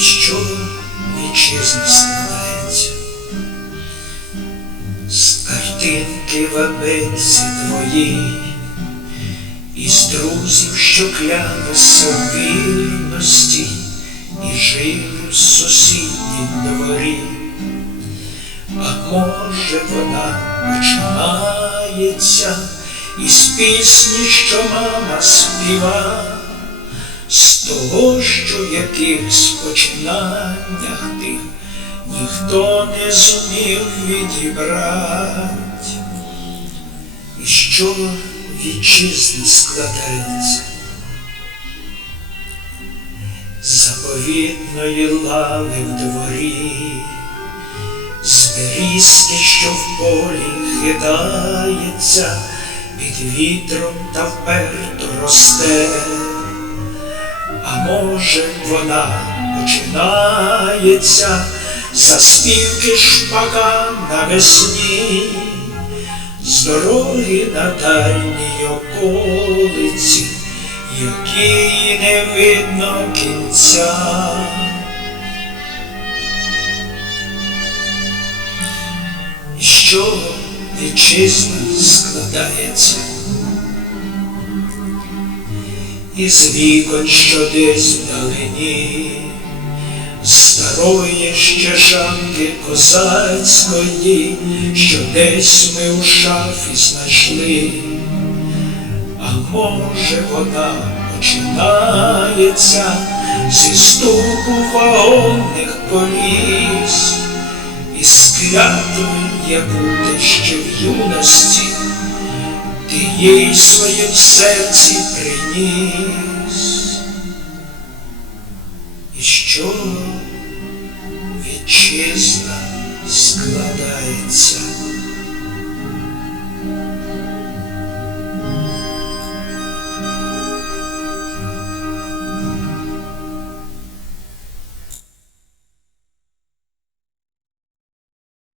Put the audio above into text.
що вітчизні з картинки в абетці твоїй, і з друзів, що клянеться в вірності і жили в сусіднім дворі, а може вона починається із пісні, що мама співає з того, що в якихось починаннях тих ніхто не зумів відібрати, і що вітчизна складається заповітної лави в дворі, з що в полі хитається, під вітром та вперто росте. Може вона починається. За співки шпака навесні, з дороги на дальній околиці, якій не видно кінця. Що вітчизна складається із вікон, що десь вдалині, старої ще шанки козацької, що десь ми у шафі знайшли, а може вона починається зі стуку вагонних коліс, і склятою, яку ти ще в юності ти їй в своєму серці приніс, і що вітчизна.